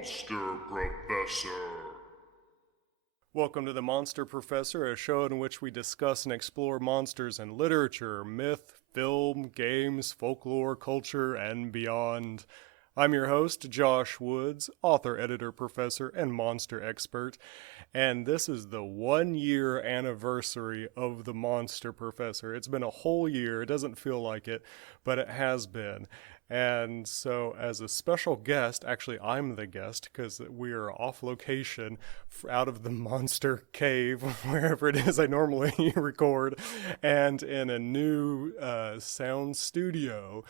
Monster Professor. Welcome to the Monster Professor, a show in which we discuss and explore monsters in literature, myth, film, games, folklore, culture, and beyond. I'm your host, Josh Woods, author, editor, professor, and monster expert, and this is the 1-year anniversary of the Monster Professor. It's been a whole year. It doesn't feel like it, but it has been. And so as a special guest, actually I'm the guest because we are off location out of the monster cave, wherever it is I normally record, and in a new sound studio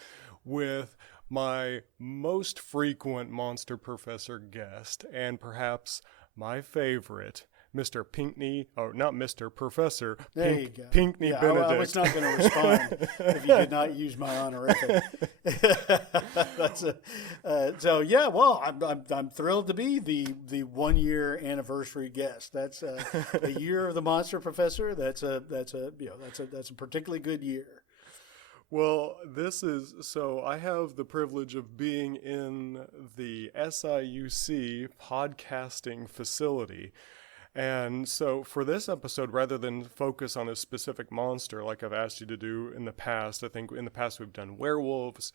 with my most frequent Monster Professor guest, and perhaps my favorite, Mr. Pinckney, or not Mr. Professor, Pinckney Benedict. I was not going to respond if you did not use my honorific. I'm thrilled to be the 1-year anniversary guest. That's a year of the Monster Professor. That's a particularly good year. Well, I have the privilege of being in the SIUC podcasting facility. And so for this episode, rather than focus on a specific monster like I've asked you to do in the past, I think in the past we've done werewolves,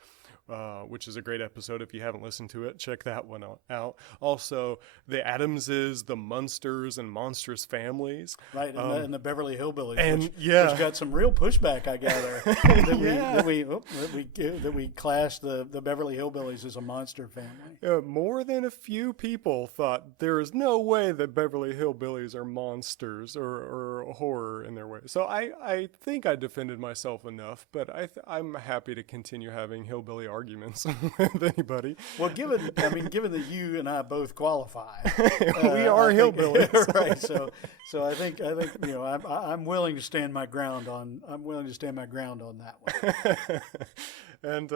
which is a great episode. If you haven't listened to it, check that one out. Also, the Adamses, the Munsters, and monstrous families. Right, and the Beverly Hillbillies, which got some real pushback, I gather, that we clashed the Beverly Hillbillies as a monster family. More than a few people thought there is no way that Beverly Hillbillies are monsters or horror in their way. So I think I defended myself enough, but I'm happy to continue having hillbilly arguments with anybody. Well, given that you and I both qualify, we are hillbillies, right? So I think I'm willing to stand my ground on that one. And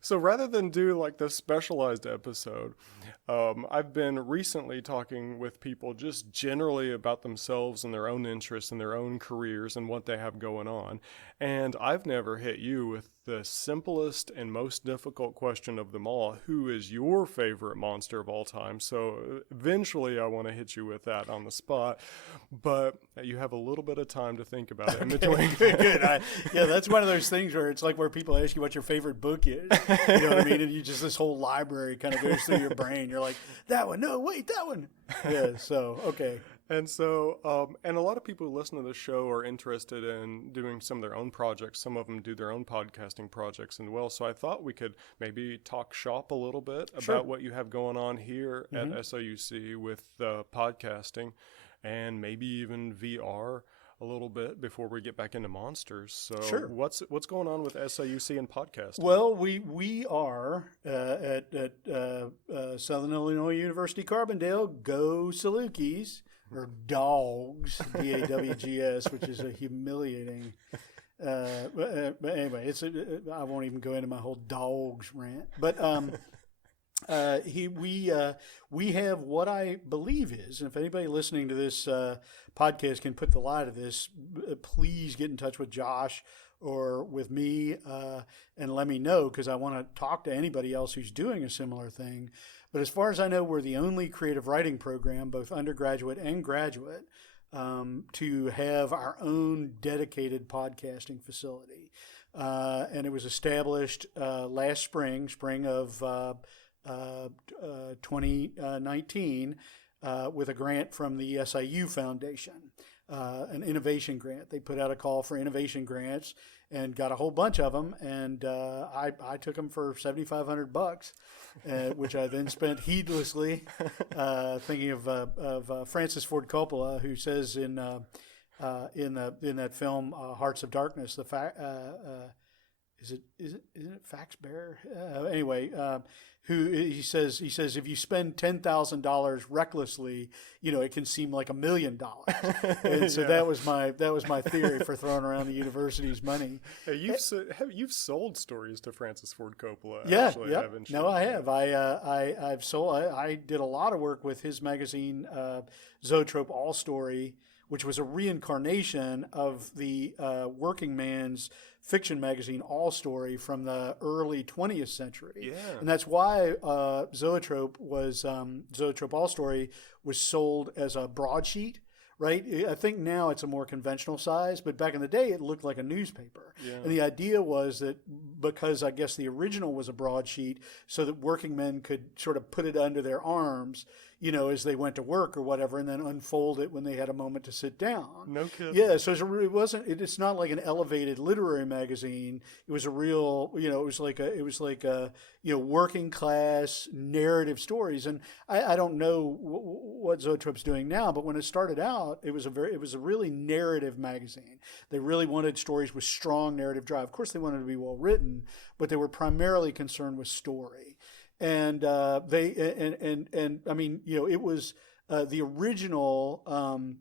so rather than do like the specialized episode, I've been recently talking with people just generally about themselves and their own interests and their own careers and what they have going on. And I've never hit you with the simplest and most difficult question of them all. Who is your favorite monster of all time? So eventually I want to hit you with that on the spot, but you have a little bit of time to think about it in between. Good. That's one of those things where it's like where people ask you what your favorite book is. You know what I mean? And you just, this whole library kind of goes through your brain. You're like, that one, no, wait, that one. Yeah, so, okay. And so, and a lot of people who listen to the show are interested in doing some of their own projects. Some of them do their own podcasting projects as well. So I thought we could maybe talk shop a little bit about what you have going on here at SIUC with podcasting and maybe even VR a little bit before we get back into monsters. So what's going on with SIUC and podcasting? Well, we are at Southern Illinois University Carbondale. Go Salukis. Or dogs, D-A-W-G-S, which is a humiliating. But anyway, I won't even go into my whole dogs rant. But we have what I believe is, and if anybody listening to this podcast can put the lie to this, please get in touch with Josh or with me and let me know, because I want to talk to anybody else who's doing a similar thing. But as far as I know, we're the only creative writing program, both undergraduate and graduate, to have our own dedicated podcasting facility. And it was established last spring of 2019, with a grant from the SIU Foundation, an innovation grant. They put out a call for innovation grants and got a whole bunch of them. And I took them for $7,500. Which I then spent heedlessly thinking of Francis Ford Coppola, who says in that film Hearts of Darkness, isn't it Fax Bearer? Anyway, who he says if you spend $10,000 recklessly, it can seem like $1 million. And so that was my theory for throwing around the university's money. Hey, you've sold stories to Francis Ford Coppola. Yeah, actually, haven't you? No, I have. I've sold. I did a lot of work with his magazine, Zoetrope All Story, which was a reincarnation of the working man's fiction magazine All Story from the early 20th century. Yeah. And that's why Zoetrope All Story was sold as a broadsheet. Right? I think now it's a more conventional size, but back in the day it looked like a newspaper. Yeah. And the idea was that because I guess the original was a broadsheet, so that working men could sort of put it under their arms, as they went to work or whatever, and then unfold it when they had a moment to sit down. No kidding. Yeah, so it's not like an elevated literary magazine. It was a real, it was like a working class narrative stories. And I don't know what Zoetrope's doing now, but when it started out, it was a really narrative magazine. They really wanted stories with strong narrative drive. Of course, they wanted to be well written, but they were primarily concerned with story. And it was the original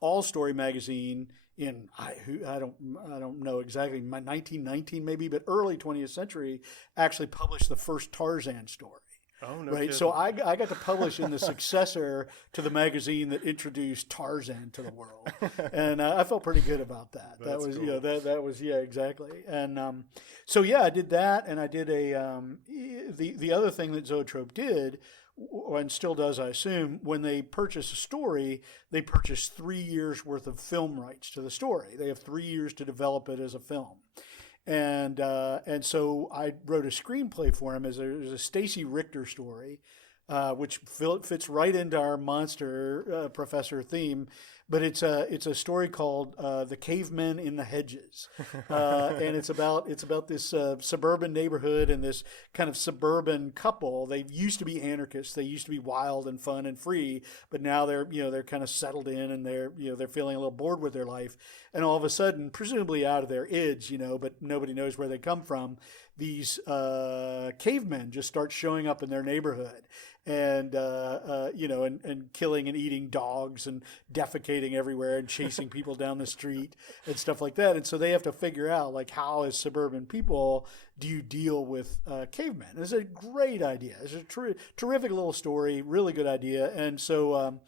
All Story magazine in I don't know exactly, 1919 maybe, but early 20th century actually published the first Tarzan story. Oh, no right. kidding. So I got to publish in the successor to the magazine that introduced Tarzan to the world, and I felt pretty good about that. That's that was cool. that was exactly. And I did that, and I did the other thing that Zoetrope did, and still does, I assume, when they purchase a story, they purchase 3 years worth of film rights to the story. They have 3 years to develop it as a film. And so I wrote a screenplay for him as a Stacy Richter story, which fits right into our monster professor theme. But it's a story called "The Cavemen in the Hedges," and it's about this suburban neighborhood and this kind of suburban couple. They used to be anarchists. They used to be wild and fun and free, but now they're kind of settled in, and they're feeling a little bored with their life. And all of a sudden, presumably out of their id, but nobody knows where they come from, these cavemen just start showing up in their neighborhood, and killing and eating dogs and defecating everywhere and chasing people down the street and stuff like that. And so they have to figure out, like, how as suburban people do you deal with cavemen? It's a great idea. It's a terrific little story, really good idea. And so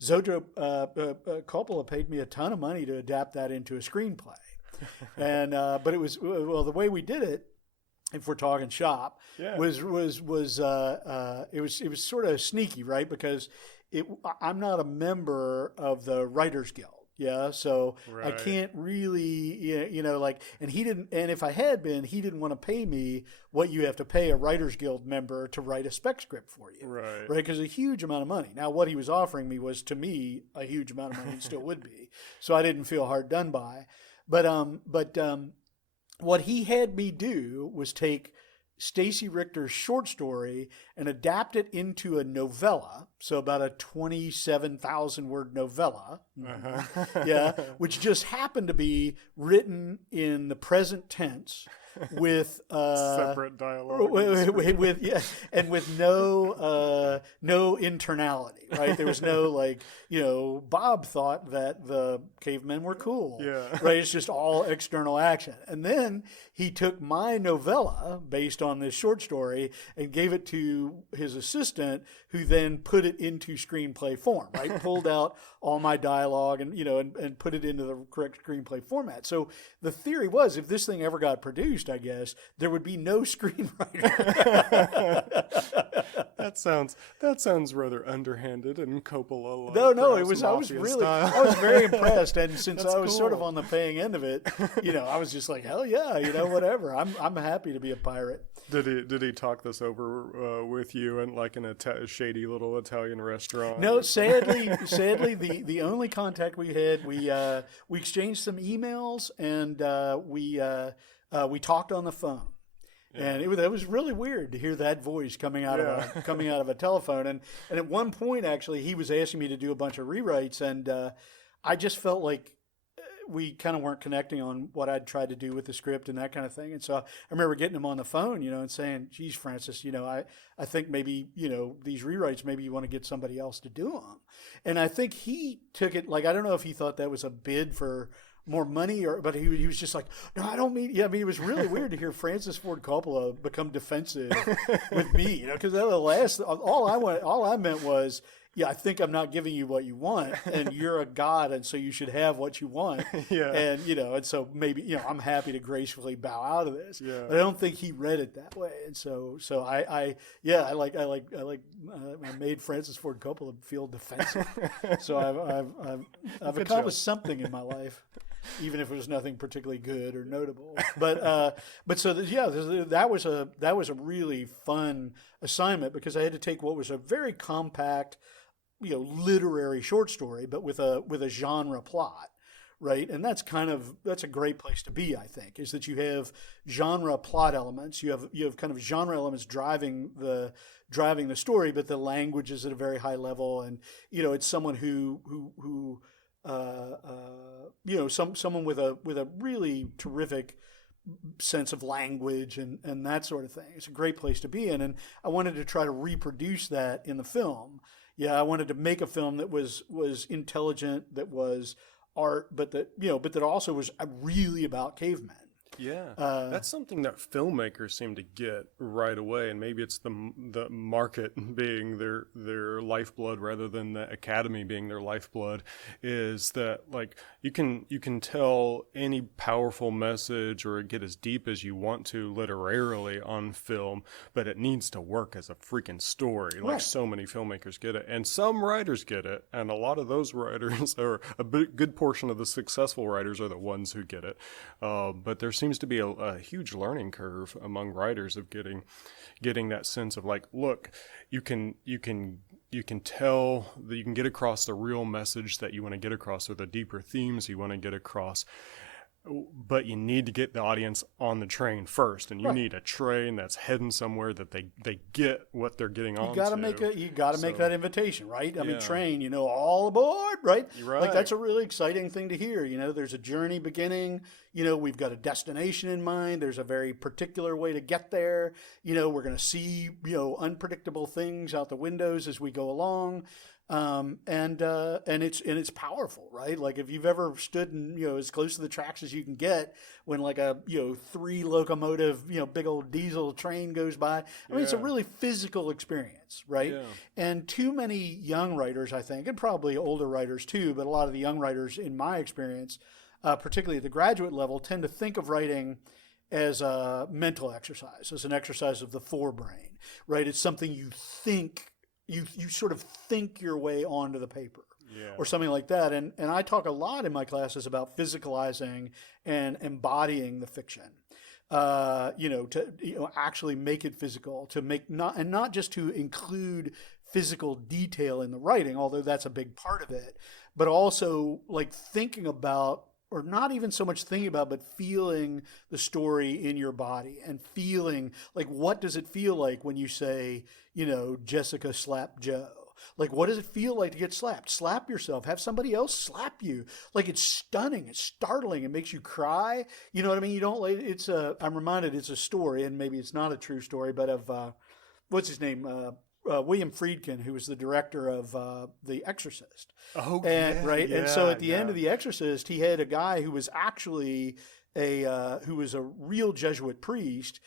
Zoetrope Coppola paid me a ton of money to adapt that into a screenplay. And but it was, the way we did it, if we're talking shop, Yeah. was it was sort of sneaky, right? Because I'm not a member of the Writers Guild. Yeah, so I Right. can't really, and he didn't, and if I had been, he didn't want to pay me what you have to pay a Writers Guild member to write a spec script for you. Right. Because a huge amount of money. Now, what he was offering me was, to me, a huge amount of money, and still would be. So I didn't feel hard done by. But what he had me do was take Stacy Richter's short story and adapt it into a novella, so about a 27,000 word novella, Uh-huh. which just happened to be written in the present tense with Separate dialogue. and with no internality, right? There was no Bob thought that the cavemen were cool, Yeah. right? It's just all external action. And then he took my novella based on this short story and gave it to his assistant, who then put it into screenplay form, right? Pulled out all my dialogue and put it into the correct screenplay format. So the theory was, if this thing ever got produced, I guess, there would be no screenwriter. That sounds rather underhanded and Coppola. No, it was. I was very impressed, and since That's I was sort of cool. on the paying end of it, I was just like, hell yeah, whatever. I'm happy to be a pirate. Did he talk this over with you in a shady little Italian restaurant? No, sadly, the only contact we had, we exchanged some emails, and we talked on the phone. And it was really weird to hear that voice coming out of a telephone. And at one point, actually, he was asking me to do a bunch of rewrites, and I just felt like we kind of weren't connecting on what I'd tried to do with the script and that kind of thing. And so I remember getting him on the phone, and saying, "Geez, Francis, I think maybe these rewrites, maybe you want to get somebody else to do them." And I think he took it I don't know if he thought that was a bid for more money, but he was just like, "No, I don't mean." Yeah, I mean, it was really weird to hear Francis Ford Coppola become defensive with me, because all I meant was, yeah, I think I'm not giving you what you want, and you're a god, and so you should have what you want. Yeah. And, and so maybe, I'm happy to gracefully bow out of this. Yeah. But I don't think he read it that way. And so I made Francis Ford Coppola feel defensive. So I've accomplished something in my life, even if it was nothing particularly good or notable. But that was a really fun assignment, because I had to take what was a very compact, literary short story, but with a genre plot, right? And that's a great place to be, I think, is that you have genre plot elements, you have kind of genre elements driving the story, but the language is at a very high level, and it's someone who someone with a really terrific sense of language and that sort of thing. It's a great place to be in, and I wanted to try to reproduce that in the film. Yeah, I wanted to make a film that was intelligent, that was art, but that also was really about cavemen. Yeah, that's something that filmmakers seem to get right away, and maybe it's the market being their lifeblood rather than the academy being their lifeblood. Is that like you can tell any powerful message or get as deep as you want to literarily on film, but it needs to work as a freaking story. Like Right. So many filmmakers get it, and some writers get it, and a lot of those writers, or good portion of the successful writers, are the ones who get it. But there seems to be a huge learning curve among writers of getting that sense of like, look, you can tell that you can get across the real message that you want to get across, or the deeper themes you want to get across, but you need to get the audience on the train first, and you Right. need a train that's heading somewhere that they get what they're getting on. You got to make that invitation, right? I mean, Yeah. train, all aboard, right? You're right. Like that's a really exciting thing to hear. There's a journey beginning. We've got a destination in mind. There's a very particular way to get there. We're going to see unpredictable things out the windows as we go along. And it's powerful, right? Like if you've ever stood in, as close to the tracks as you can get when like a, 3 locomotive, big old diesel train goes by. I mean, it's a Yeah. really physical experience, right? Yeah. And too many young writers, I think, and probably older writers too, but a lot of the young writers in my experience, particularly at the graduate level, tend to think of writing as a mental exercise, as an exercise of the forebrain, right? It's something you think, you sort of think your way onto the paper. Yeah. Or something like that. And I talk a lot in my classes about physicalizing and embodying the fiction. To actually make it physical, to make not just to include physical detail in the writing, although that's a big part of it, but also like thinking about, or not even so much thinking about, but feeling the story in your body and feeling like, what does it feel like when you say, Jessica slapped Joe? Like, what does it feel like to get slapped? Slap yourself. Have somebody else slap you. Like, it's stunning. It's startling. It makes you cry. You know what I mean? You don't like, I'm reminded it's a story, and maybe it's not a true story, but of, what's his name? William Friedkin, who was the director of The Exorcist. Oh, and, yeah, right. yeah, And so at the end yeah. of The Exorcist, he had a guy who was actually who was a real Jesuit priest,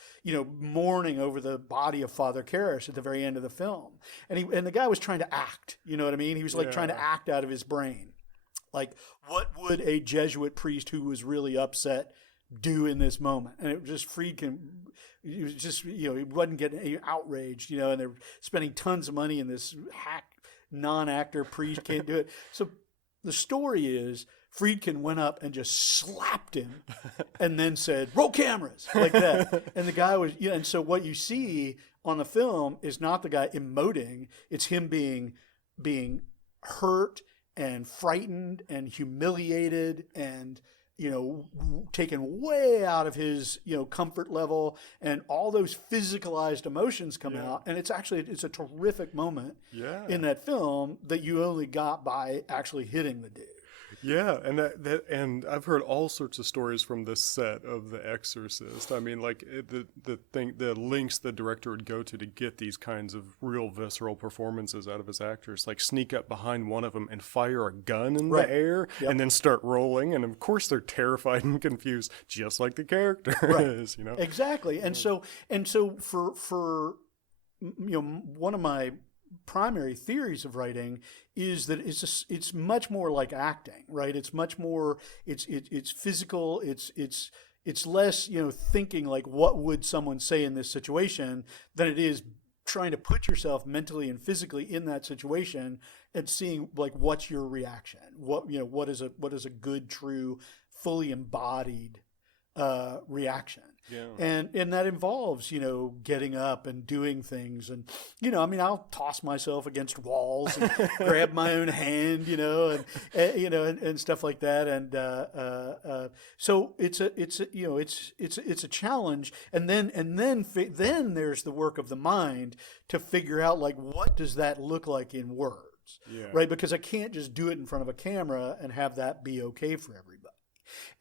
mourning over the body of Father Karras at the very end of the film. And the guy was trying to act, you know what I mean? He was like trying to act out of his brain. Like, what would a Jesuit priest who was really upset do in this moment? And it was just Friedkin. He was just, he wasn't getting outraged, and they're spending tons of money, and this hack non-actor priest can't do it. So the story is Friedkin went up and just slapped him and then said, "Roll cameras," like that. And the guy was, and so what you see on the film is not the guy emoting, it's him being hurt and frightened and humiliated and, taken way out of his, comfort level, and all those physicalized emotions come out. And it's a terrific moment in that film that you only got by actually hitting the dude. Yeah, and and I've heard all sorts of stories from this set of The Exorcist. I mean, like the lengths the director would go to get these kinds of real visceral performances out of his actors, like sneak up behind one of them and fire a gun in the air, and then start rolling. And of course, they're terrified and confused, just like the character is. Exactly. And so for one of my primary theories of writing is that it's much more like acting, right? It's much more, it's physical, it's less, thinking like what would someone say in this situation than it is trying to put yourself mentally and physically in that situation and seeing like what's your reaction, what is a good, true, fully embodied reaction. Yeah. And that involves, getting up and doing things. And, I'll toss myself against walls and grab my own hand, and stuff like that. And so it's a challenge. And then there's the work of the mind to figure out, like, what does that look like in words, right? Because I can't just do it in front of a camera and have that be okay for everybody.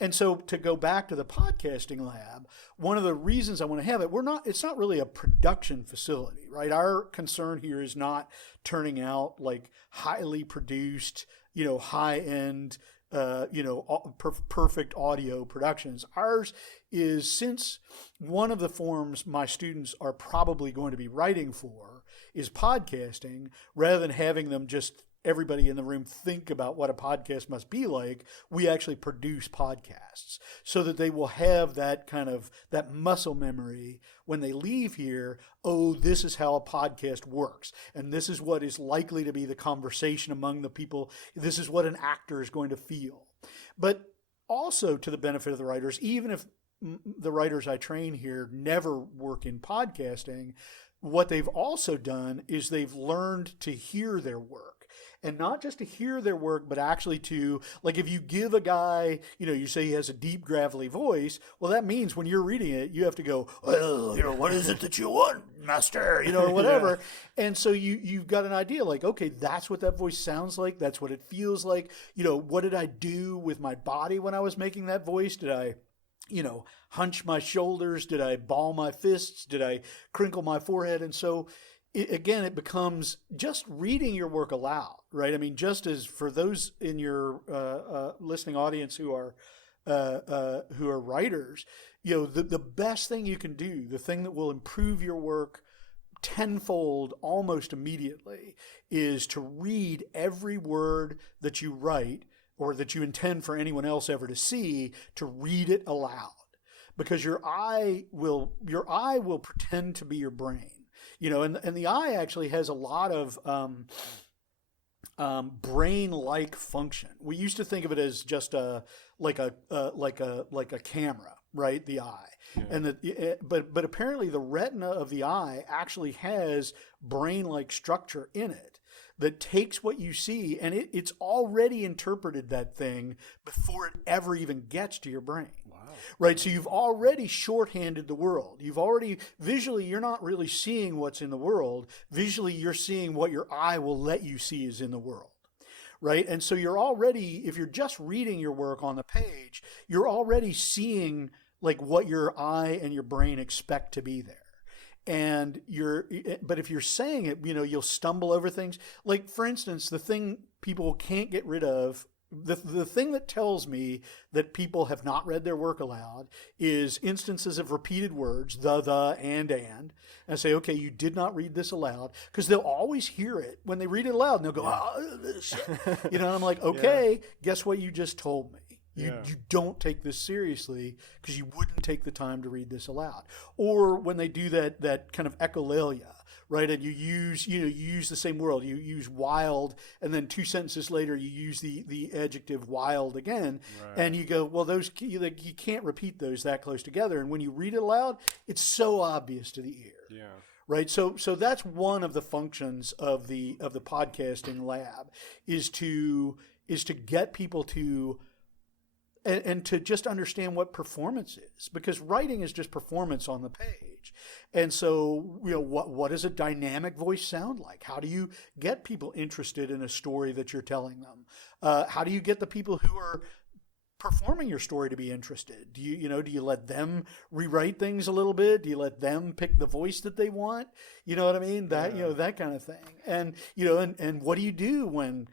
And so to go back to the podcasting lab, one of the reasons I want to have it, it's not really a production facility, right? Our concern here is not turning out like highly produced, high-end, perfect audio productions. Ours is, since one of the forms my students are probably going to be writing for is podcasting, rather than having them just everybody in the room think about what a podcast must be like, we actually produce podcasts so that they will have that kind of, that muscle memory when they leave here. Oh, this is how a podcast works. And this is what is likely to be the conversation among the people. This is what an actor is going to feel. But also, to the benefit of the writers, even if the writers I train here never work in podcasting, what they've also done is they've learned to hear their work. And not just to hear their work, but actually to, like, if you give a guy, you say he has a deep, gravelly voice, well, that means when you're reading it, you have to go, well, what is it that you want, master, or whatever. Yeah. And so you've got an idea, like, okay, that's what that voice sounds like. That's what it feels like. What did I do with my body when I was making that voice? Did I hunch my shoulders? Did I ball my fists? Did I crinkle my forehead? And so it becomes just reading your work aloud, right? I mean, just as for those in your listening audience who are writers, the best thing you can do, the thing that will improve your work tenfold almost immediately, is to read every word that you write or that you intend for anyone else ever to see, to read it aloud, because your eye will pretend to be your brain. And the eye actually has a lot of brain-like function. We used to think of it as just like a camera, right? The eye, yeah. And but apparently the retina of the eye actually has brain-like structure in it that takes what you see, and it's already interpreted that thing before it ever even gets to your brain. Right, so you've already shorthanded the world. You've already, visually, you're not really seeing what's in the world. Visually, you're seeing what your eye will let you see is in the world, right? And so you're already, if you're just reading your work on the page, you're already seeing like what your eye and your brain expect to be there. And but if you're saying it, you'll stumble over things. Like, for instance, the thing people can't get rid of, the thing that tells me that people have not read their work aloud is instances of repeated words, the, and. And I say, okay, you did not read this aloud, because they'll always hear it when they read it aloud, and they'll go, oh, shit. And I'm like, okay, guess what you just told me? You don't take this seriously because you wouldn't take the time to read this aloud. Or when they do that kind of echolalia, right? And you use the same word. You use wild, and then 2 sentences later you use the adjective wild again, right. And you go, well, those you can't repeat those that close together. And when you read it aloud, it's so obvious to the ear. Yeah. Right. So that's one of the functions of the podcasting lab is to get people to and to just understand what performance is, because writing is just performance on the page. And so, what does a dynamic voice sound like? How do you get people interested in a story that you're telling them? How do you get the people who are performing your story to be interested? Do you let them rewrite things a little bit? Do you let them pick the voice that they want? You know what I mean? That, that kind of thing. And, and what do you do when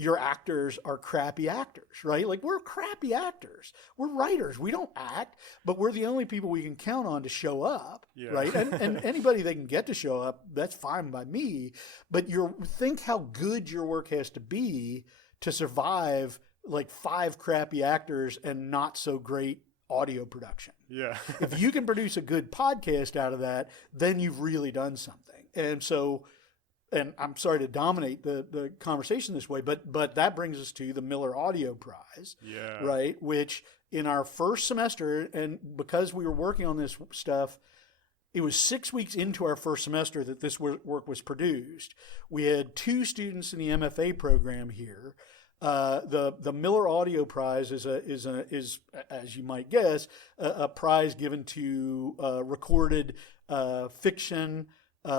your actors are crappy actors, right? Like we're crappy actors. We're writers. We don't act, but we're the only people we can count on to show up, right? And anybody they can get to show up, that's fine by me. But think how good your work has to be to survive like 5 crappy actors and not so great audio production. Yeah. If you can produce a good podcast out of that, then you've really done something. And so, and I'm sorry to dominate the conversation this way, but that brings us to the Miller Audio Prize, right? Which in our first semester, and because we were working on this stuff, it was 6 weeks into our first semester that this work was produced. We had 2 students in the MFA program here. The Miller Audio Prize is as you might guess a prize given to recorded fiction. They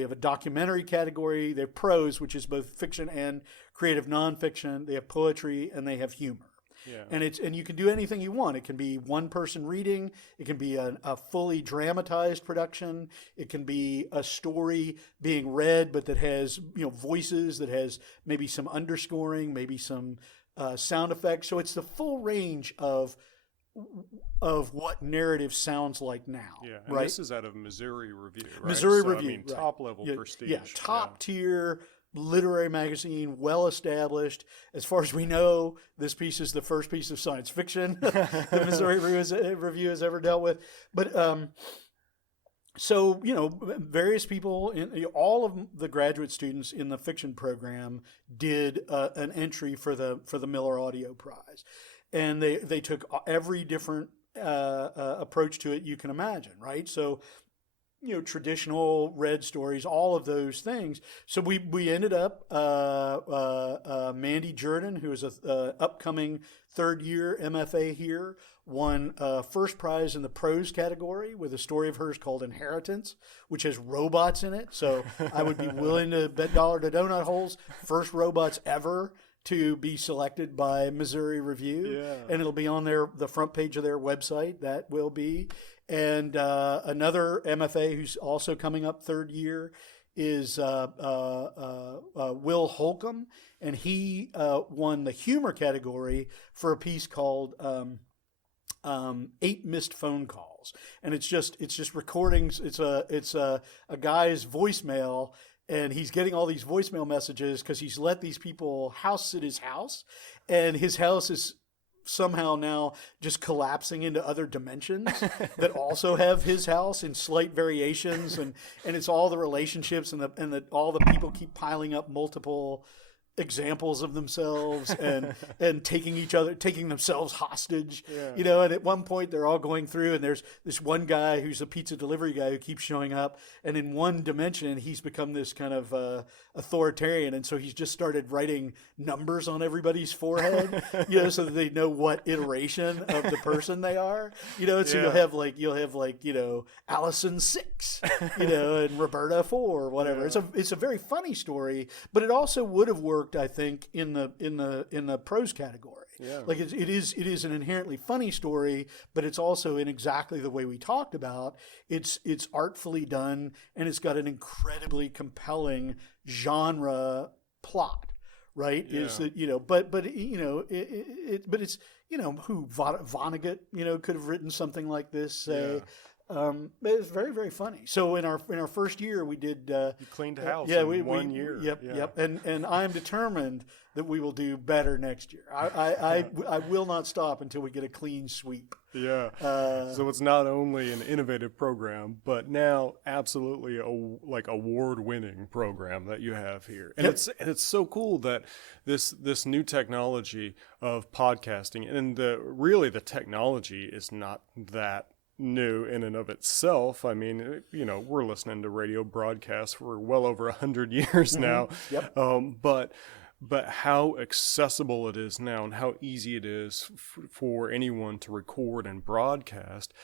have a documentary category. They have prose, which is both fiction and creative nonfiction. They have poetry and they have humor. Yeah. And you can do anything you want. It can be one person reading. It can be a fully dramatized production. It can be a story being read, but that has voices, that has maybe some underscoring, maybe some sound effects. So it's the full range of what narrative sounds like now. Yeah, and right? This is out of Missouri Review, right? Missouri so, Review, I mean, right. top level prestige. Yeah, top tier literary magazine, well established. As far as we know, this piece is the first piece of science fiction the Missouri Review has ever dealt with. But so various people, all of the graduate students in the fiction program did an entry for the Miller Audio Prize, and they took every different approach to it you can imagine, right? So traditional read stories, all of those things. So we ended up, Mandy Jordan, who is a upcoming third year MFA here, won first prize in the prose category with a story of hers called Inheritance, which has robots in it. So I would be willing to bet dollar to donut holes, first robots ever to be selected by Missouri Review. Yeah. And it'll be on the front page of their website. That will be. And another MFA who's also coming up third year is Will Holcomb, and he won the humor category for a piece called 8 Missed Phone Calls, and it's just recordings. It's a guy's voicemail. And he's getting all these voicemail messages because he's let these people house sit his house, and his house is somehow now just collapsing into other dimensions that also have his house in slight variations, and it's all the relationships and all the people keep piling up multiple examples of themselves and taking themselves hostage, and at one point they're all going through, and there's this one guy who's a pizza delivery guy who keeps showing up, and in one dimension he's become this kind of authoritarian, and so he's just started writing numbers on everybody's forehead, so that they know what iteration of the person they are, so you'll have Allison 6, and Roberta 4, whatever. It's a very funny story, but it also would have worked, I think, in the prose category. Yeah. Like it is an inherently funny story, but it's also in exactly the way we talked about. It's artfully done, and it's got an incredibly compelling genre plot, right? Yeah. Is that but it's who Vonnegut could have written something like this, say. Yeah. It's very, very funny. So in our first year, we did. You cleaned house. In 1 year. Yep. And I'm determined that we will do better next year. I will not stop until we get a clean sweep. Yeah. So it's not only an innovative program, but now absolutely a award-winning program that you have here. And it's so cool that this new technology of podcasting, and the technology is not that new in and of itself. I mean, we're listening to radio broadcasts for well over 100 years now. Yep. But but how accessible it is now and how easy it is for anyone to record and broadcast.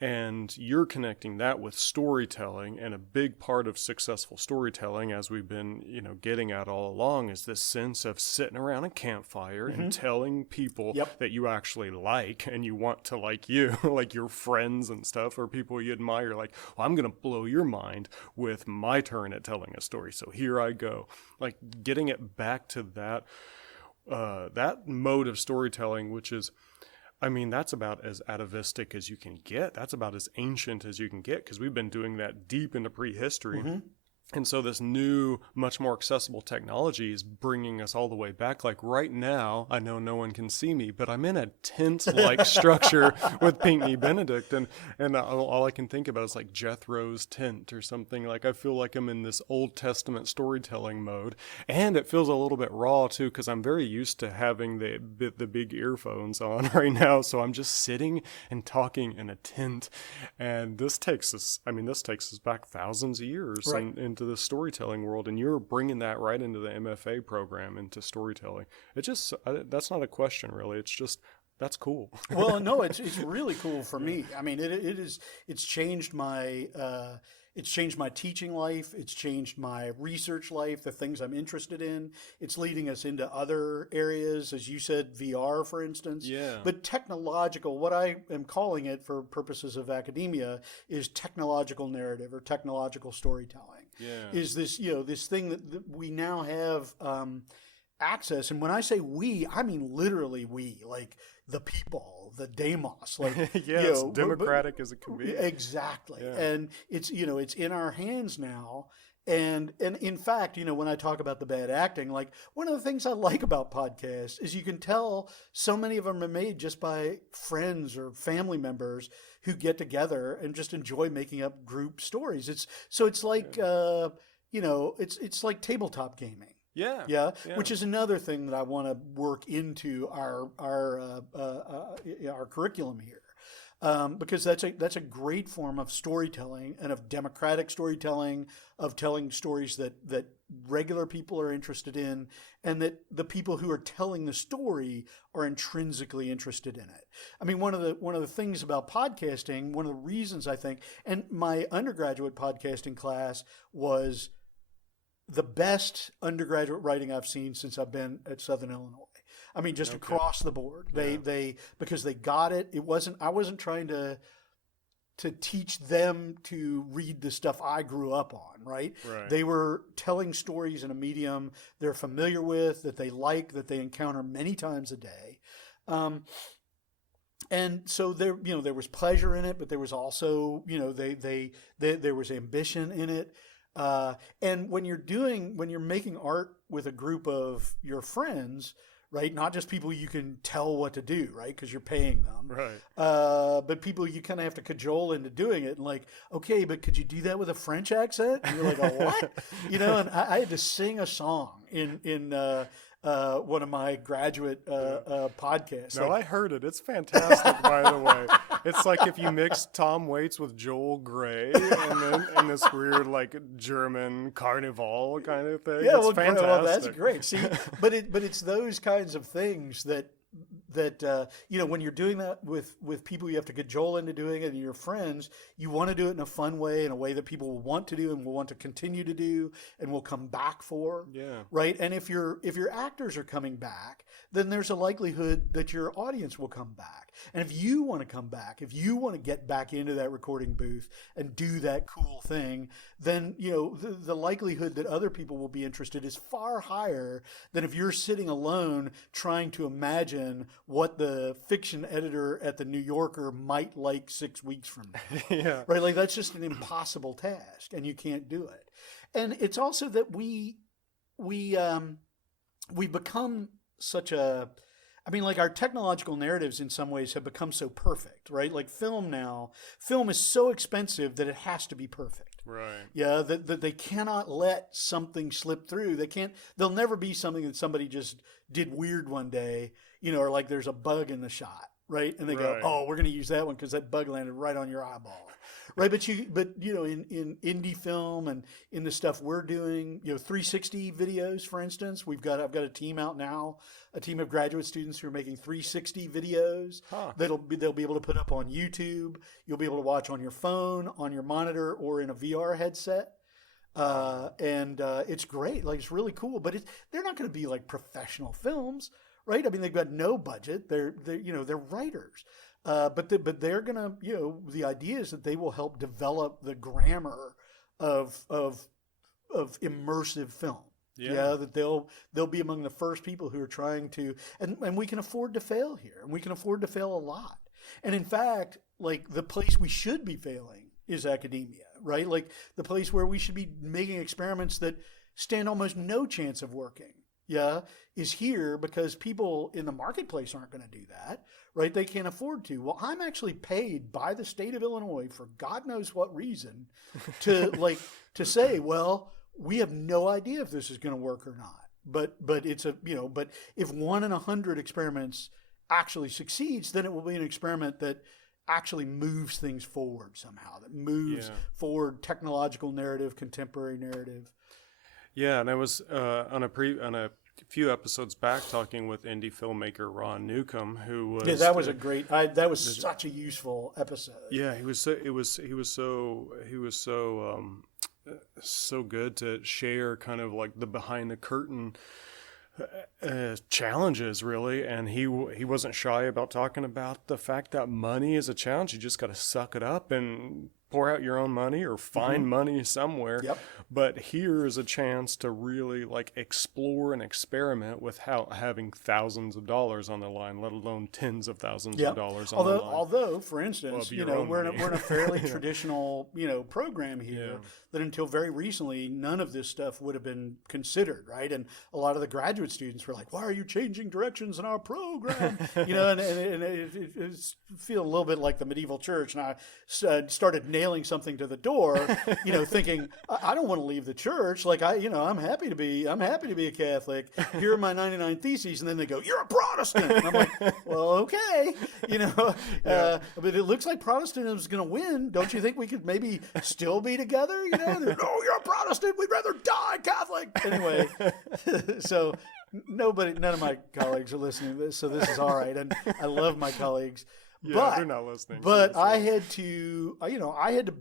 And you're connecting that with storytelling, and a big part of successful storytelling, as we've been, getting at all along, is this sense of sitting around a campfire and telling people that you actually like and you want to like you, like your friends and stuff, or people you admire, like, well, I'm going to blow your mind with my turn at telling a story. So here I go. Like getting it back to that mode of storytelling, which is, that's about as atavistic as you can get. That's about as ancient as you can get, because we've been doing that deep into prehistory. And so this new, much more accessible technology is bringing us all the way back. Like right now, I know no one can see me, but I'm in a tent-like structure with Pinckney Benedict. And all I can think about is like Jethro's tent or something. Like I feel like I'm in this Old Testament storytelling mode. And it feels a little bit raw too, because I'm very used to having the big earphones on right now. So I'm just sitting and talking in a tent. And this takes us back thousands of years into the storytelling world, and you're bringing that right into the MFA program, into storytelling. That's not a question really. It's just, that's cool. Well, no, it's really cool for me. It's changed my teaching life. It's changed my research life, the things I'm interested in. It's leading us into other areas, as you said, VR, for instance. Yeah. But technological, what I am calling it for purposes of academia, is technological narrative or technological storytelling. Yeah. Is this, this thing that we now have access. And when I say we, I mean literally we, like the people, the demos, like it's democratic as it can be. Exactly. Yeah. And it's it's in our hands now. And in fact, when I talk about the bad acting, like one of the things I like about podcasts is you can tell so many of them are made just by friends or family members who get together and just enjoy making up group stories. It's like it's like tabletop gaming. Yeah. Which is another thing that I want to work into our curriculum here. Because that's a great form of storytelling, and of democratic storytelling, of telling stories that regular people are interested in, and that the people who are telling the story are intrinsically interested in it. One of the things about podcasting, one of the reasons I think, and my undergraduate podcasting class was the best undergraduate writing I've seen since I've been at Southern Illinois. Just across the board. They because they got it. I wasn't trying to teach them to read the stuff I grew up on, right? They were telling stories in a medium they're familiar with, that they like, that they encounter many times a day. And so there was pleasure in it, but there was also, there was ambition in it. And when you're making art with a group of your friends, right? Not just people you can tell what to do, right? Because you're paying them. Right. But people you kind of have to cajole into doing it. And like, okay, but could you do that with a French accent? And you're like, oh, what? And I had to sing a song in one of my graduate podcasts. No, I heard it. It's fantastic, by the way. It's like if you mix Tom Waits with Joel Grey and this weird like German carnival kind of thing. Yeah, it's fantastic. Well, that's great. See, but it's those kinds of things that when you're doing that with people you have to cajole into doing it, and your friends, you want to do it in a fun way, in a way that people will want to do and will want to continue to do and will come back for. Yeah. Right. And if your actors are coming back, then there's a likelihood that your audience will come back. And if you want to come back, if you want to get back into that recording booth and do that cool thing, then the likelihood that other people will be interested is far higher than if you're sitting alone trying to imagine what the fiction editor at the New Yorker might like 6 weeks from now. Yeah. Right? Like that's just an impossible task, and you can't do it. And it's also that we become such a, like our technological narratives in some ways have become so perfect, right? Like film is so expensive that it has to be perfect. Right. Yeah, that they cannot let something slip through. There'll never be something that somebody just did weird one day, or like there's a bug in the shot, right? And they go, oh, we're going to use that one because that bug landed right on your eyeball, right? But in indie film and in the stuff we're doing, 360 videos, for instance, I've got a team out now, a team of graduate students who are making 360 videos they'll be able to put up on YouTube. You'll be able to watch on your phone, on your monitor, or in a VR headset. And it's great. Like, it's really cool, but they're not going to be like professional films, right? I mean, they've got no budget. They're writers. But they're going to, the idea is that they will help develop the grammar of immersive film. Yeah, that they'll be among the first people who are trying to, and we can afford to fail here, and we can afford to fail a lot. And in fact, like, the place we should be failing is academia, right? Like, the place where we should be making experiments that stand almost no chance of working, is here, because people in the marketplace aren't going to do that, right? They can't afford to. Well, I'm actually paid by the state of Illinois for God knows what reason to to say, well, we have no idea if this is going to work or not. But it's but if 1 in 100 experiments actually succeeds, then it will be an experiment that actually moves things forward somehow, that moves forward technological narrative, contemporary narrative. Yeah, and I was on a few episodes back talking with indie filmmaker Ron Newcomb, who was that was a great. That was such a useful episode. Yeah, he was so good to share kind of like the behind the curtain challenges, really, and he wasn't shy about talking about the fact that money is a challenge. You just got to suck it up and pour out your own money or find money somewhere. Yep. But here is a chance to really like explore and experiment without having thousands of dollars on the line, let alone tens of thousands of dollars on the line. Although, for instance, we're in a fairly traditional, program here that until very recently, none of this stuff would have been considered, right? And a lot of the graduate students were like, why are you changing directions in our program? And it feels a little bit like the medieval church. And I started nailing something to the door, thinking, I don't want to leave the church. Like, I'm happy to be a Catholic. Here are my 99 theses. And then they go, you're a Protestant. And I'm like, well, okay. But it looks like Protestantism is going to win. Don't you think we could maybe still be together? No, you're a Protestant. We'd rather die Catholic. Anyway, so none of my colleagues are listening to this, so this is all right. And I love my colleagues. Yeah, they're not listening. But I had to,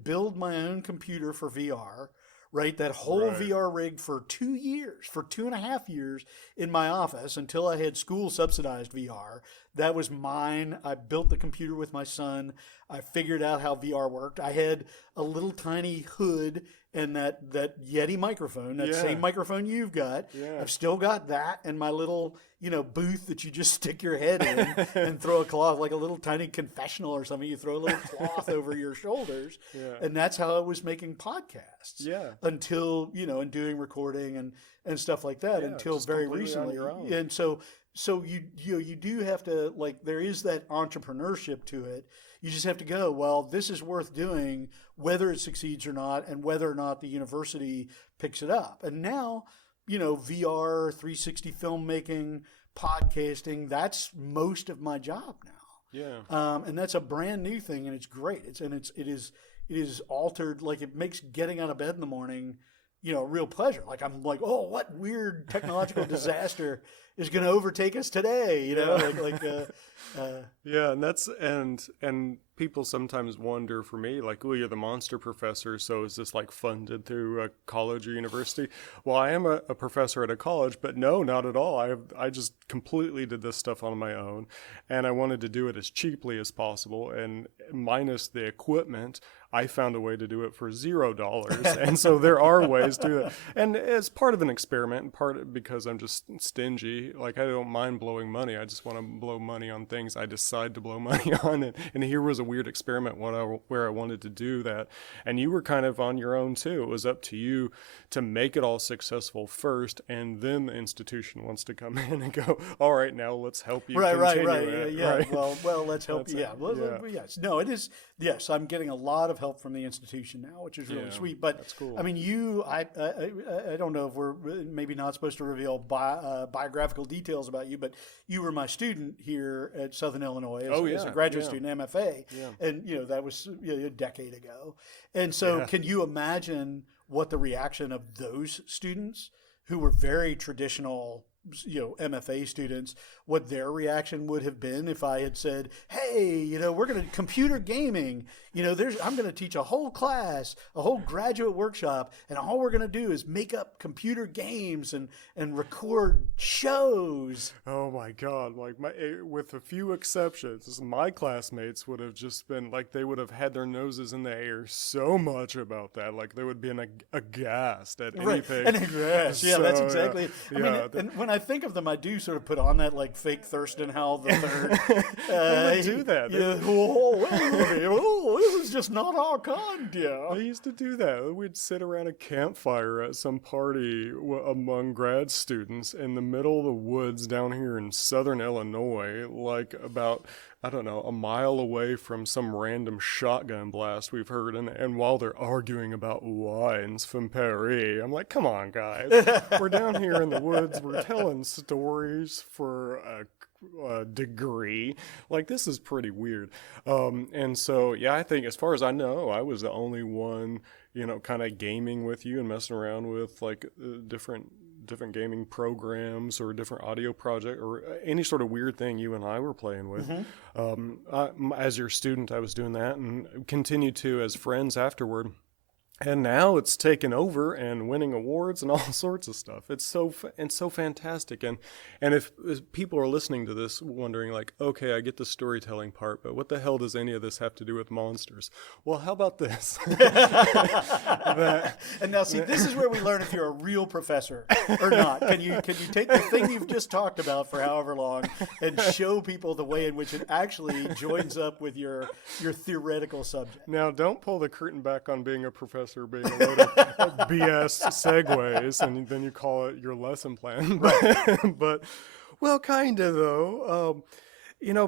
build my own computer for VR, right? That whole VR rig for 2 years, for 2.5 years in my office until I had school subsidized VR. That was mine. I built the computer with my son. I figured out how VR worked. I had a little tiny hood and that Yeti microphone, that same microphone you've got. Yeah. I've still got that and my little, booth that you just stick your head in and throw a cloth, like a little tiny confessional or something. You throw a little cloth over your shoulders. Yeah. And that's how I was making podcasts. Yeah. Until, and doing recording and stuff like that until very recently. And so you do have to, like, there is that entrepreneurship to it. You just have to go, well, this is worth doing, whether it succeeds or not, and whether or not the university picks it up. And now, VR, 360 filmmaking, podcasting, that's most of my job now. Yeah. And that's a brand new thing, and it's great. It is altered, like, it makes getting out of bed in the morning, a real pleasure. Like, I'm like, oh, what weird technological disaster is going to overtake us today? And people sometimes wonder, for me, like, oh, you're the monster professor, so is this like funded through a college or university? Well, I am a professor at a college, but no, not at all. I just completely did this stuff on my own, and I wanted to do it as cheaply as possible, and minus the equipment, I found a way to do it for $0. And so there are ways to do it. And as part of an experiment, and part because I'm just stingy, like, I don't mind blowing money. I just want to blow money on things I decide to blow money on. And here was a weird experiment where I wanted to do that. And you were kind of on your own too. It was up to you to make it all successful first, and then the institution wants to come in and go, all right, now let's help you continue it. Yeah. Well, let's help you. Yeah. Yes. No, it is. Yes, I'm getting a lot of help from the institution now, which is really Yeah, sweet. But that's cool. I mean, I don't know if we're maybe not supposed to reveal biographical details about you, but you were my student here at Southern Illinois as a graduate student, MFA, and that was a decade ago. And so, can you imagine what the reaction of those students who were very traditional, MFA students, what their reaction would have been if I had said, hey, we're going to computer gaming, I'm going to teach a whole class, a whole graduate workshop, and all we're going to do is make up computer games and record shows. Oh my God. Like with a few exceptions, my classmates would have just been like, they would have had their noses in the air so much about that. Like they would be aghast at anything. And aghast. Yeah, that's exactly. I mean, and when I think of them, I do sort of put on that like fake Thurston Howell the Third. They would do that. This is just not our kind, They used to do that. We'd sit around a campfire at some party among grad students in the middle of the woods down here in Southern Illinois, like about, I don't know, a mile away from some random shotgun blast we've heard. And while they're arguing about wines from Paris, I'm like, come on, guys. We're down here in the woods. We're telling stories for a degree. Like, this is pretty weird. And so, I think as far as I know, I was the only one, kind of gaming with you and messing around with like different gaming programs or different audio project or any sort of weird thing you and I were playing with. As your student, I was doing that and continued to as friends afterward. And now it's taken over and winning awards and all sorts of stuff. It's so fantastic. And if people are listening to this wondering like, okay, I get the storytelling part, but what the hell does any of this have to do with monsters? Well, how about this? And now see, this is where we learn if you're a real professor or not. Can you take the thing you've just talked about for however long and show people the way in which it actually joins up with your theoretical subject? Now, don't pull the curtain back on being a professor being a load of BS segues, and then you call it your lesson plan. But well, kind of though.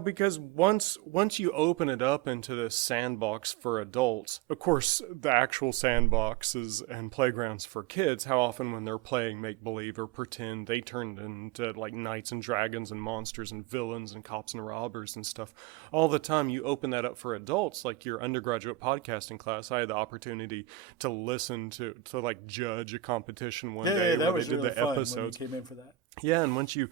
Because once you open it up into this sandbox for adults, of course, the actual sandboxes and playgrounds for kids, how often when they're playing make-believe or pretend, they turn into like knights and dragons and monsters and villains and cops and robbers and stuff. All the time you open that up for adults, like your undergraduate podcasting class. I had the opportunity to listen to like judge a competition one day where they did the episodes. When you came in for that. Yeah, and once you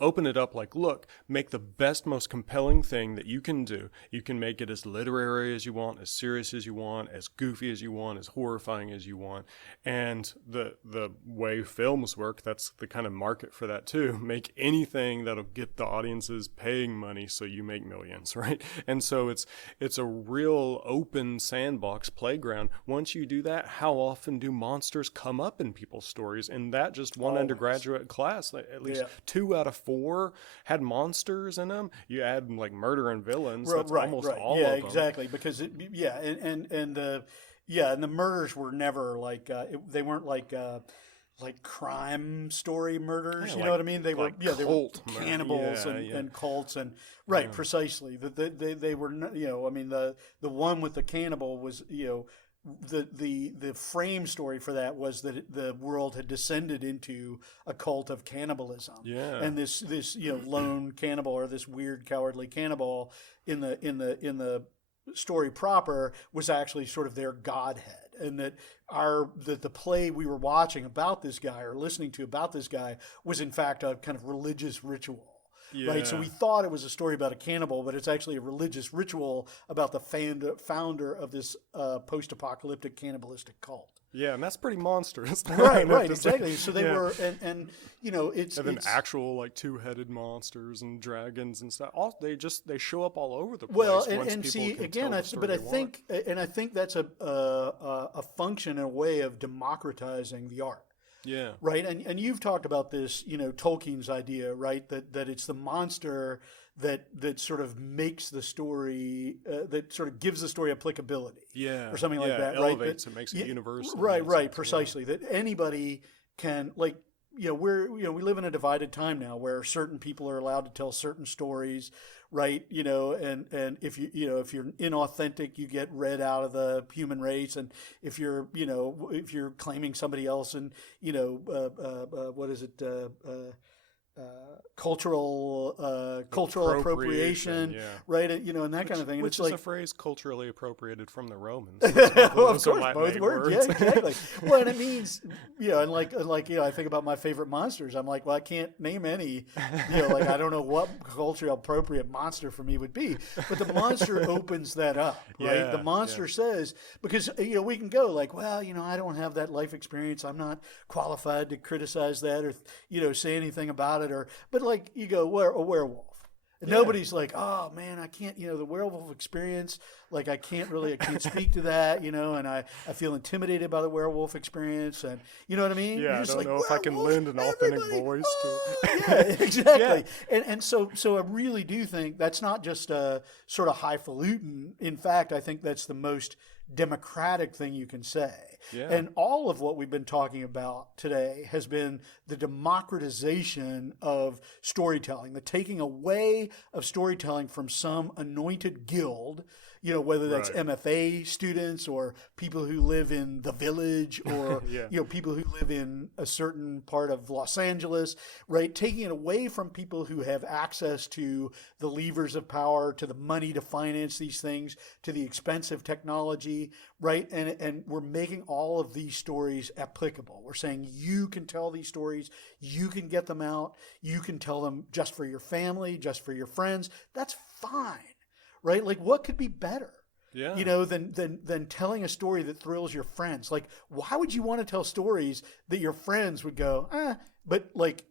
open it up like, look, make the best, most compelling thing that you can do. You can make it as literary as you want, as serious as you want, as goofy as you want, as horrifying as you want. And the way films work, that's the kind of market for that too. Make anything that'll get the audiences paying money so you make millions, right? And so it's a real open sandbox playground. Once you do that, how often do monsters come up in people's stories? And that just one undergraduate class. At least 2 out of 4 had monsters in them. You add like murder and villains. That's almost all of them. Yeah, exactly. Because and the murders were never like they weren't like crime story murders. You know what I mean? They were they were cannibals and cults and precisely. They were I mean the one with the cannibal was the frame story for that was that the world had descended into a cult of cannibalism. Yeah. And this lone cannibal or this weird cowardly cannibal in the story proper was actually sort of their godhead, and that the play we were watching about this guy or listening to about this guy was in fact a kind of religious ritual. Yeah. Right, so we thought it was a story about a cannibal, but it's actually a religious ritual about the founder of this post-apocalyptic cannibalistic cult. Yeah, and that's pretty monstrous. Right, exactly. So they were, and it's then actual like 2-headed monsters and dragons and stuff. They show up all over the place. Well, and see again, I think that's a function and a way of democratizing the art. Yeah. Right. And you've talked about this, Tolkien's idea, right? That it's the monster that sort of makes the story, that sort of gives the story applicability. Yeah. Or something like that, elevates right? it, makes it universal. Right, precisely. Yeah. That anybody can, like, we live in a divided time now where certain people are allowed to tell certain stories, right? And if if you're inauthentic, you get read out of the human race. And if you're claiming somebody else and, what is it? Cultural appropriation, yeah. right? And that kind of thing. Which it's is like, a phrase culturally appropriated from the Romans. well, of course, both words. Yeah, exactly. Well, and it means, and I think about my favorite monsters. I'm like, well, I can't name any, I don't know what culturally appropriate monster for me would be. But the monster opens that up, right? Yeah, the monster says, because, we can go like, well, I don't have that life experience. I'm not qualified to criticize that or, say anything about it. But like you go, a werewolf. And nobody's like, oh man, I can't, the werewolf experience, like I can't speak to that, and I feel intimidated by the werewolf experience, and you know what I mean? Yeah, I don't know if I can lend an authentic voice to it. Yeah, exactly. Yeah. And so I really do think that's not just a sort of highfalutin. In fact, I think that's the most democratic thing you can say. Yeah. And all of what we've been talking about today has been the democratization of storytelling, the taking away of storytelling from some anointed guild, whether that's Right. MFA students or people who live in the village or, Yeah. people who live in a certain part of Los Angeles, right? Taking it away from people who have access to the levers of power, to the money to finance these things, to the expensive technology, right? And we're making all of these stories applicable. We're saying you can tell these stories, you can get them out, you can tell them just for your family, just for your friends. That's fine. Right? Like, what could be better? Yeah. Than telling a story that thrills your friends. Like, why would you want to tell stories that your friends would go, but like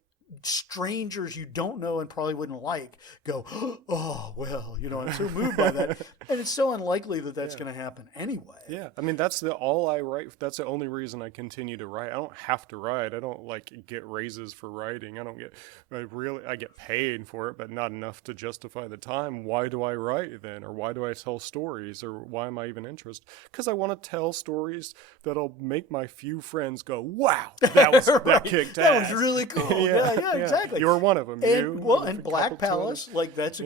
strangers you don't know and probably wouldn't like go, oh, well, I'm so moved by that. And it's so unlikely that that's going to happen anyway. Yeah. I mean, that's all I write. That's the only reason I continue to write. I don't have to write. I don't get raises for writing. I get paid for it, but not enough to justify the time. Why do I write then? Or why do I tell stories? Or why am I even interested? Because I want to tell stories that'll make my few friends go, wow, that kicked ass. That was really cool. Yeah, exactly. You were one of them. And Black Palace, like that's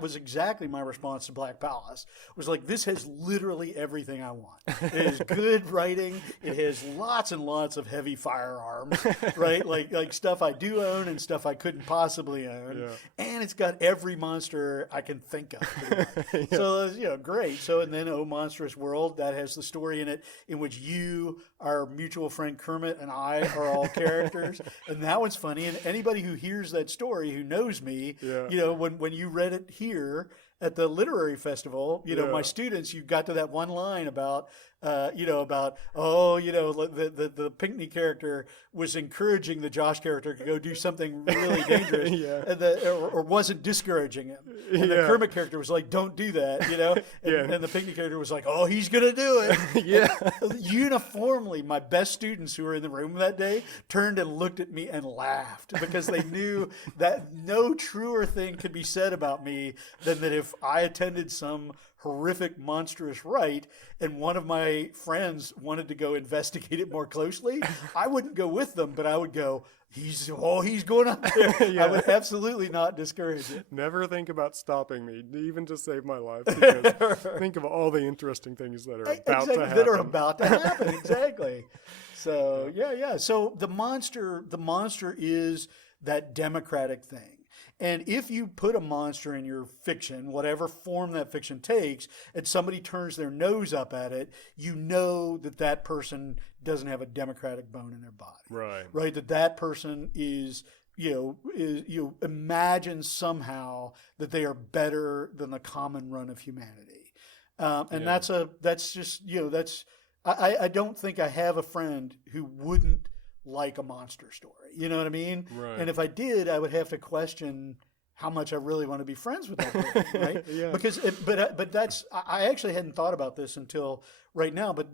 was exactly my response to Black Palace. Was like, this has literally everything I want. It is good writing. It has lots and lots of heavy firearms, right? Like stuff I do own and stuff I couldn't possibly own. Yeah. And it's got every monster I can think of. So great. So and then Oh Monstrous World, that has the story in it in which you, our mutual friend Kermit, and I are all characters, and that one's funny. And anybody who hears that story, who knows me, when you read it here at the literary festival, my students, you got to that one line about the Pinckney character was encouraging the Josh character to go do something really dangerous, or wasn't discouraging him. And the Kermit character was like, "Don't do that," and the Pinckney character was like, "Oh, he's gonna do it." Uniformly, my best students who were in the room that day turned and looked at me and laughed because they knew that no truer thing could be said about me than that if I attended some horrific, monstrous rite, and one of my friends wanted to go investigate it more closely, I wouldn't go with them, but I would go, he's going up there. I would absolutely not discourage it. Never think about stopping me, even to save my life, because think of all the interesting things that are about to happen. That are about to happen, exactly. So, So the monster is that democratic thing. And if you put a monster in your fiction, whatever form that fiction takes, and somebody turns their nose up at it, you know that person doesn't have a democratic bone in their body. Right? That person is, you imagine somehow that they are better than the common run of humanity. That's just, I don't think I have a friend who wouldn't like a monster story. You know what I mean? Right. And if I did, I would have to question how much I really want to be friends with that person, right? Because, but that's, I actually hadn't thought about this until right now, but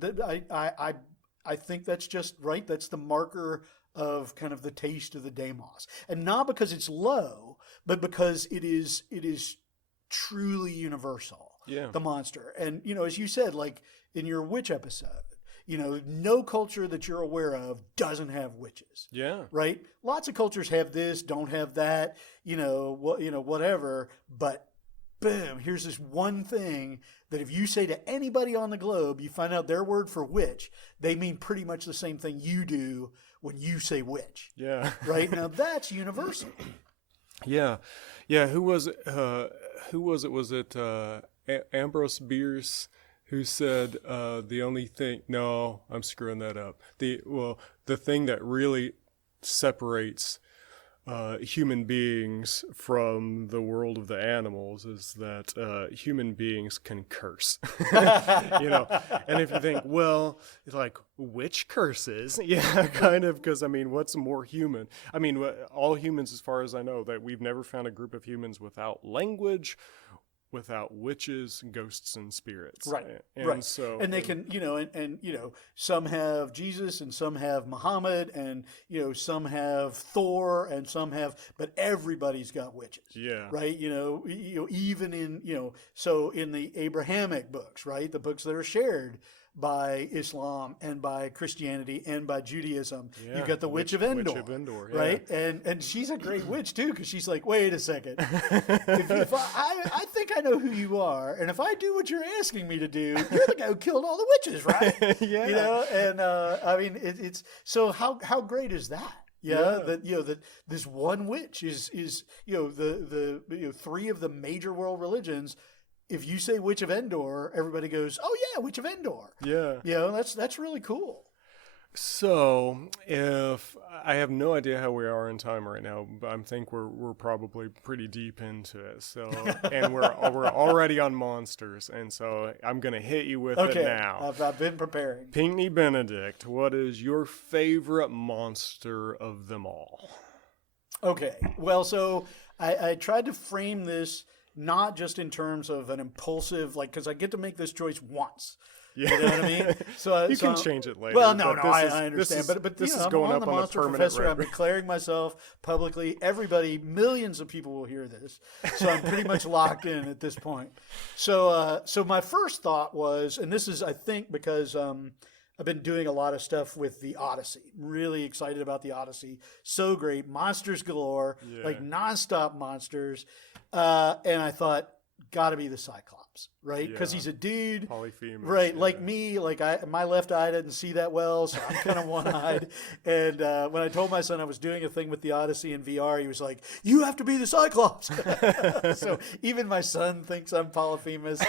I think that's just right. That's the marker of kind of the taste of the demos, and not because it's low, but because it is truly universal. Yeah. The monster, and as you said, like in your witch episode, no culture that you're aware of doesn't have witches. Yeah. Right? Lots of cultures have this, don't have that, whatever. But boom, here's this one thing that if you say to anybody on the globe, you find out their word for witch, they mean pretty much the same thing you do when you say witch. Yeah. Right? Now that's universal. Yeah. Yeah. Who was it? Was it Ambrose Bierce who said the only thing? No, I'm screwing that up. The thing that really separates human beings from the world of the animals is that human beings can curse. And if you think, well, it's like, which curses? Yeah, kind of, because what's more human? All humans, as far as I know, that we've never found a group of humans without language, without witches, ghosts, and spirits. Right. And right. So, and they can, some have Jesus and some have Muhammad and, some have Thor and some have, but everybody's got witches. Yeah. Right. Even in, so in the Abrahamic books, right, the books that are shared by Islam and by Christianity and by Judaism. Yeah. You've got the Witch of Endor. Witch of Endor, yeah. Right? And she's a great witch too, because she's like, wait a second. if I think I know who you are, and if I do what you're asking me to do, you're the guy who killed all the witches, right? Yeah. And it's so how great is that? Yeah, that this one witch is the three of the major world religions. If you say Witch of Endor, everybody goes, "Oh yeah, Witch of Endor." Yeah. That's really cool. So, if I have no idea how we are in time right now, but I think we're probably pretty deep into it. So, and we're already on monsters, and so I'm gonna hit you with it now. I've been preparing. Pinckney Benedict, what is your favorite monster of them all? Okay, well, so I tried to frame this not just in terms of an impulsive, because I get to make this choice once. Yeah. You know what I mean? So you can change it later. Well, no, I understand. But this is I'm going on up the on Monster a permanent Professor. I'm record. declaring myself publicly. Everybody, millions of people will hear this. So I'm pretty much locked in at this point. So my first thought was, and this is, I think, because I've been doing a lot of stuff with the Odyssey. Really excited about the Odyssey. So great. Monsters galore, nonstop monsters. And I thought, got to be the Cyclops, right? Because he's a dude. Polyphemus. Right, like me, my left eye doesn't see that well, so I'm kind of one-eyed. And when I told my son I was doing a thing with the Odyssey in VR, he was like, "You have to be the Cyclops." So even my son thinks I'm Polyphemus.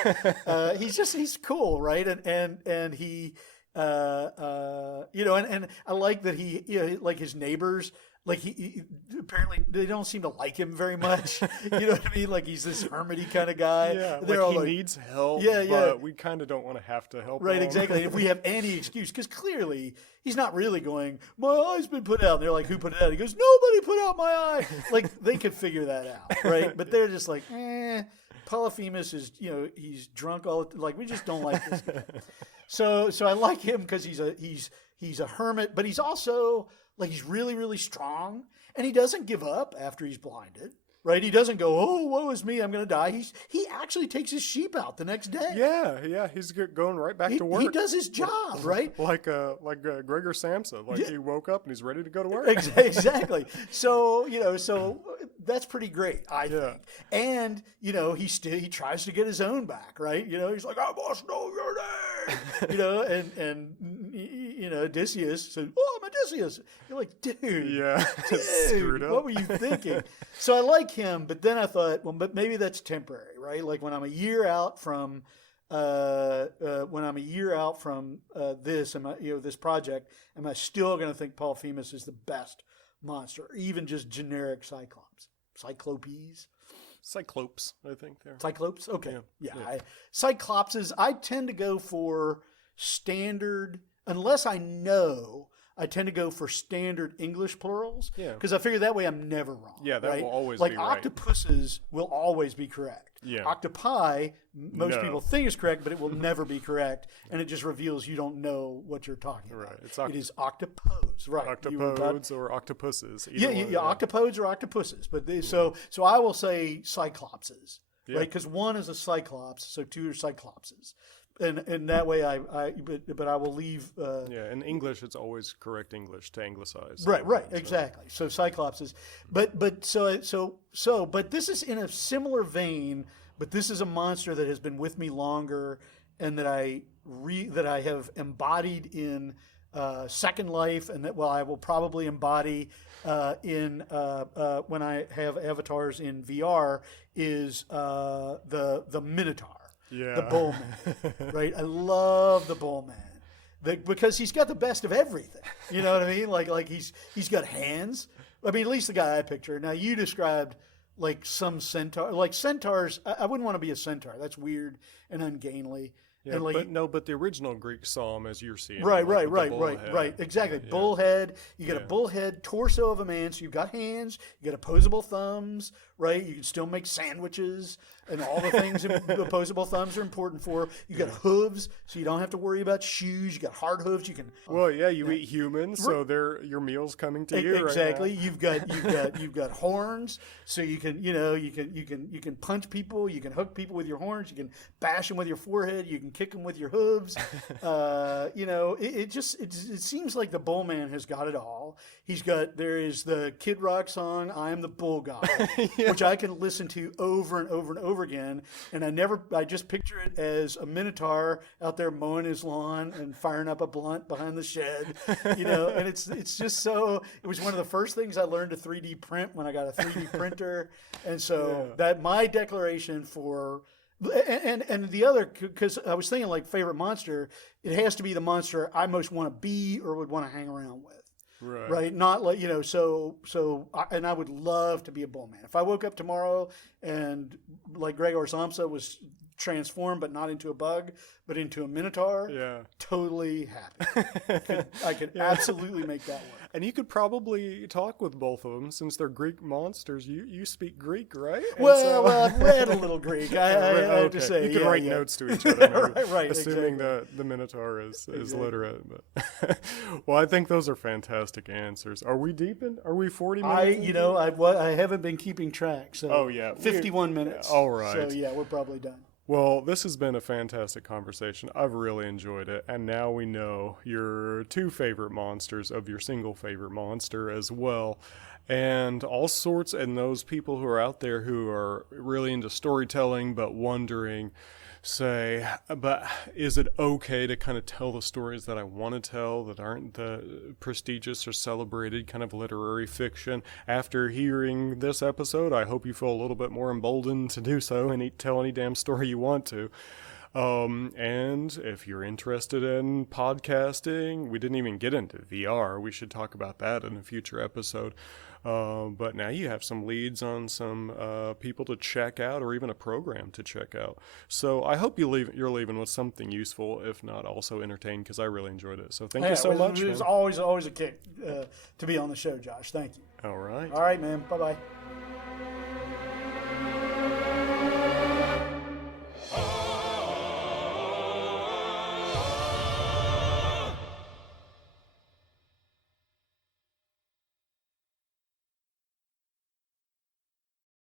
He's cool, right? And he, and I like that he, like his neighbors. He apparently they don't seem to like him very much. You know what I mean? Like he's this hermity kind of guy. Yeah, they're all he needs help. But we kind of don't want to have to help. Right, him. exactly. If we have any excuse, because clearly he's not really going, "My eye's been put out." And they're like, "Who put it out?" He goes, "Nobody put out my eye." Like they could figure that out, right? But they're just like, Polyphemus is, he's drunk all the we just don't like this guy. So I like him because he's a hermit, but he's also he's really, really strong, and he doesn't give up after he's blinded, right? He doesn't go, "Oh, woe is me, I'm going to die." He actually takes his sheep out the next day. Yeah, he's going right back to work. He does his job, right? like Gregor Samsa, he woke up and he's ready to go to work. Exactly. So that's pretty great, I think. And he tries to get his own back, right? He's like, "I must know your name," and Odysseus said, "Oh, I'm Odysseus." You're like, dude, what were you thinking? So I like him, but then I thought, well, but maybe that's temporary, right? Like when I'm a year out from this, this project, am I still going to think Polyphemus is the best monster, even just generic Cyclops? Cyclopes, I think they're. Cyclopes? Okay. Yeah. Cyclopses, I tend to go for standard, unless I know, I tend to go for standard English plurals. Yeah. Because I figure that way I'm never wrong. Yeah, that right? will always be right. Octopuses will always be correct. Yeah. Octopi, most people think is correct, but it will never be correct. And it just reveals you don't know what you're talking about. Right. It is octopodes. Right. Octopodes or octopuses. Octopodes or octopuses. But so I will say cyclopses. Yeah. Right, because one is a cyclops, so two are cyclopses. and that way but I will leave. Yeah, in English, it's always correct English to anglicize. Right, exactly. So Cyclops is, but this is in a similar vein. But this is a monster that has been with me longer, and that I have embodied in Second Life, and that I will probably embody in when I have avatars in VR is the Minotaur. Yeah. The Bullman, right? I love the Bullman because he's got the best of everything. You know what I mean? Like he's got hands. I mean, at least the guy I picture. Now you described like some centaur, like centaurs. I wouldn't want to be a centaur. That's weird and ungainly. Yeah, and but the original Greek saw him as you're seeing. Right. Exactly. Yeah. Bullhead. You got a bullhead, torso of a man. So you've got hands. You got opposable thumbs. Right. You can still make sandwiches and all the things opposable thumbs are important for. You got hooves, so you don't have to worry about shoes. You got hard hooves. You can. Well, yeah, you eat humans, so your meal's coming to you. Exactly. Right now. You've got horns, so you can punch people. You can hook people with your horns. You can bash them with your forehead. You can kick them with your hooves. It seems like the Bullman has got it all. There is the Kid Rock song, I Am the Bull God, which I can listen to over and over and over again. And I just picture it as a Minotaur out there mowing his lawn and firing up a blunt behind the shed, and it's just so, it was one of the first things I learned to 3D print when I got a 3D printer. And so that my declaration for, and the other, because I was thinking like favorite monster, it has to be the monster I most want to be or would want to hang around with. Right. Not like, and I would love to be a Bullman. If I woke up tomorrow and like Gregor Samsa was transformed, but not into a bug, but into a Minotaur, totally happy. I could absolutely make that work. And you could probably talk with both of them since they're Greek monsters. You speak Greek, right? Well, I've read a little Greek. I have to say. You can write notes to each other. right, assuming exactly. the Minotaur is literate. But well, I think those are fantastic answers. Are we deep in? Are we 40 minutes? I haven't been keeping track. So 51 minutes. All right. So we're probably done. Well, this has been a fantastic conversation. I've really enjoyed it. And now we know your two favorite monsters of your single favorite monster as well. And all sorts, and those people who are out there who are really into storytelling but wondering, say, but is it okay to kind of tell the stories that I want to tell that aren't the prestigious or celebrated kind of literary fiction? After hearing this episode, I hope you feel a little bit more emboldened to do so and tell any damn story you want to. And if you're interested in podcasting, we didn't even get into VR. We should talk about that in a future episode. But now you have some leads on some people to check out, or even a program to check out. So I hope you're leaving with something useful, if not also entertained, because I really enjoyed it. So thank you so much. It was always a kick to be on the show, Josh. Thank you. All right. All right, man. Bye-bye.